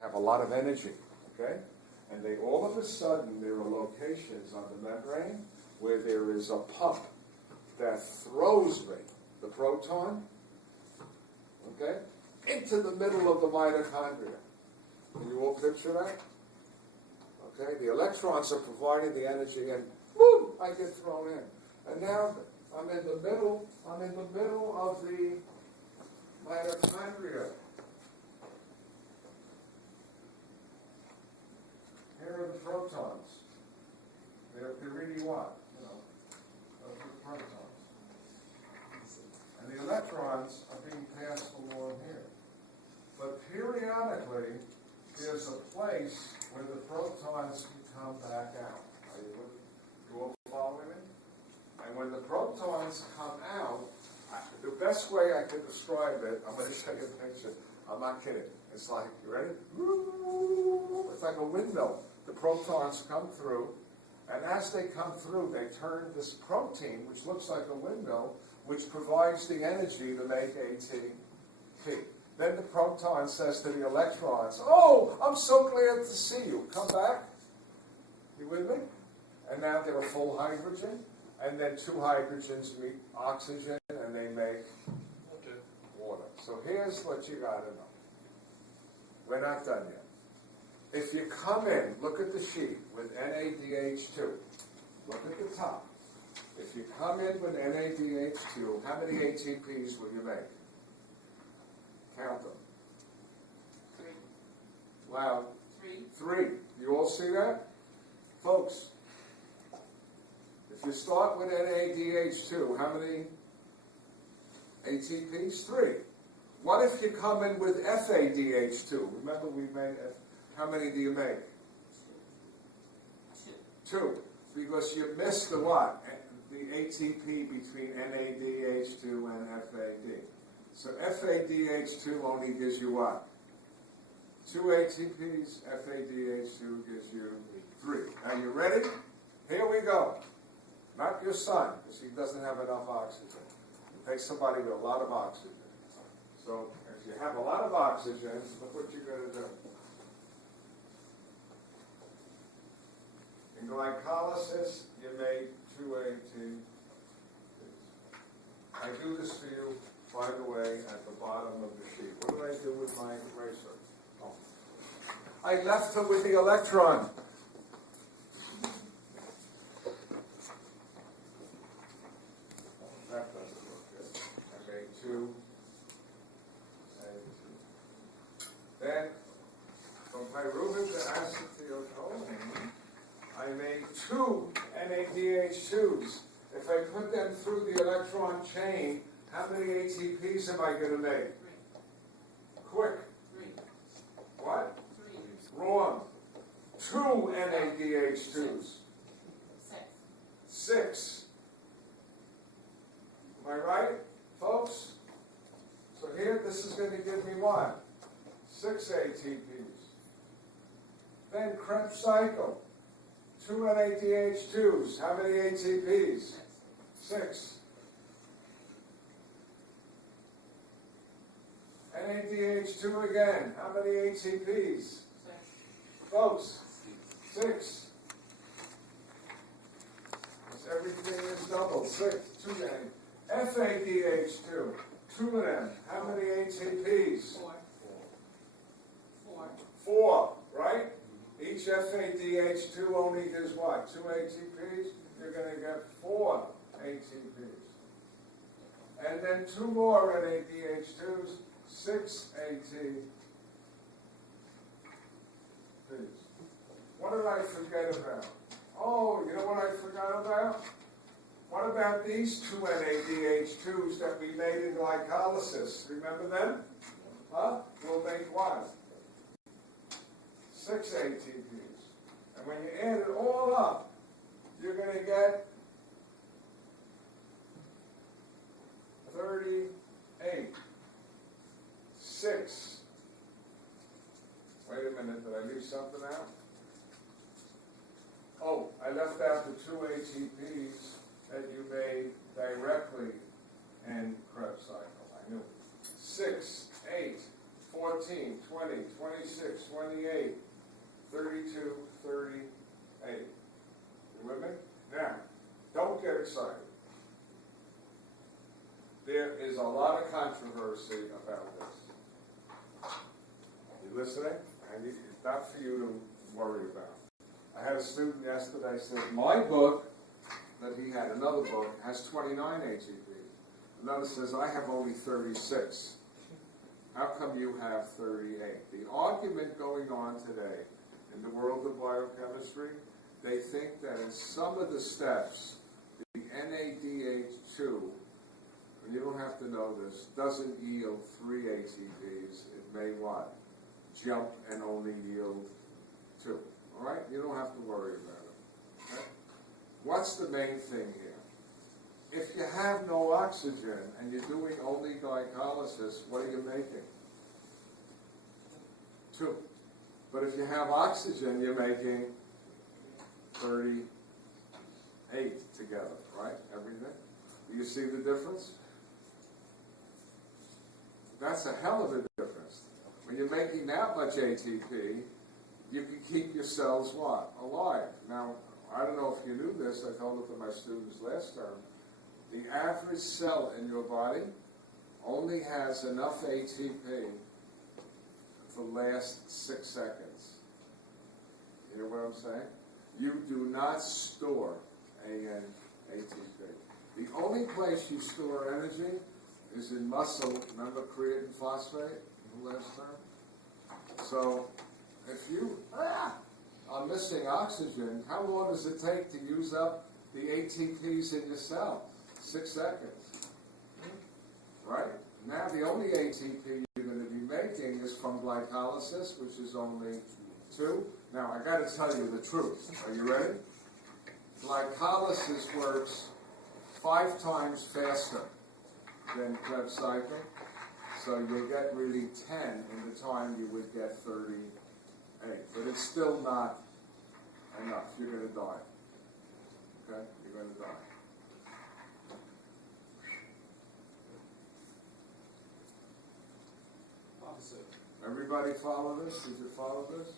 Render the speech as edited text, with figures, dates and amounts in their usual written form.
have a lot of energy, okay? And they all of a sudden, there are locations on the membrane where there is a pump that throws the proton, okay, into the middle of the mitochondria. Can you all picture that? Okay, the electrons are providing the energy and boom, I get thrown in. And now I'm in the middle of the mitochondria. Here are the protons. They're really what? You know, those are the protons. And the electrons are being passed along here. But periodically, there's a place where the protons can come back out. Are you all following me? And when the protons come out, the best way I can describe it, I'm going to show you a picture. I'm not kidding. It's like, you ready? It's like a windmill. The protons come through, and as they come through, they turn this protein, which looks like a windmill, which provides the energy to make ATP. Then the proton says to the electrons, "Oh, I'm so glad to see you. Come back." You with me? And now they're full hydrogen, and then two hydrogens meet oxygen, and they make water. So here's what you got to know. We're not done yet. If you come in, look at the sheet with NADH2. Look at the top. If you come in with NADH2, how many ATPs will you make? Count them. 3. Wow. 3. 3. You all see that? Folks, if you start with NADH2, how many ATPs? 3. What if you come in with FADH2? Remember we made how many do you make? 2. Because you missed the what? The ATP between NADH2 and FAD. So FADH2 only gives you what? 2 ATPs, FADH2 gives you 3. Now you ready? Here we go. Not your son, because he doesn't have enough oxygen. It takes somebody with a lot of oxygen. So if you have a lot of oxygen, look what you're going to do. In glycolysis, you make 2 ATPs. I do this for you, by the way, at the bottom of the sheet. What did I do with my eraser? Oh. I left her with the electron. That doesn't look good. I made 2 ATPs. Then, from pyruvate to acetylcholine, I made 2 NADH2s. If I put them through the electron chain, how many ATPs am I going to make? 3. Quick. 3. What? 3. Wrong. 2 NADH2s. 6. 6. Am I right, folks? So here, this is going to give me what? 6 ATPs. Then Krebs cycle. 2 NADH2s. How many ATPs? 6. NADH2 again. How many ATPs? 6. Folks, 6. Everything is double. 6. 2 then. FADH2. 2 of them. How many ATPs? 4. 4. 4, right? Each FADH2 only gives what? 2 ATPs? You're going to get 4 ATPs. And then 2 more NADH2s, 6 ATPs. What did I forget about? Oh, you know what I forgot about? What about these 2 NADH2s that we made in glycolysis? Remember them? Huh? We'll make what? 6 ATPs. And when you add it all up, you're going to get 38. 6. Wait a minute, did I leave something out? Oh, I left out the 2 ATPs that you made directly in Krebs cycle. I knew it. 6, 8, 14, 20, 26, 28, 32, 38. You with me? Now, don't get excited. There is a lot of controversy about this. You listening? And it's not for you to worry about. I had a student yesterday said, my book, that he had, another book, has 29 ATPs. Another says, I have only 36. How come you have 38? The argument going on today in the world of biochemistry, they think that in some of the steps, the NADH2, and you don't have to know this, doesn't yield 3 ATPs. It may what? Jump and only yield 2. All right? You don't have to worry about it. Okay? What's the main thing here? If you have no oxygen and you're doing only glycolysis, what are you making? 2. But if you have oxygen, you're making 38 together, right? Everything. Do you see the difference? That's a hell of a difference. When you're making that much ATP, you can keep your cells what? Alive. Now, I don't know if you knew this, I told it to my students last term. The average cell in your body only has enough ATP to last 6 seconds. You know what I'm saying? You do not store ATP. The only place you store energy is in muscle. Remember creatine phosphate in the last term? So if you are missing oxygen, how long does it take to use up the ATPs in your cell? 6 seconds. Right? Now the only ATP you're going to be making is from glycolysis, which is only 2. Now I got to tell you the truth. Are you ready? Glycolysis works 5 times faster than Krebs cycling, so you'll get really 10 in the time you would get 38. But it's still not enough. You're going to die. Okay? You're going to die. Opposite. Everybody follow this? Did you follow this?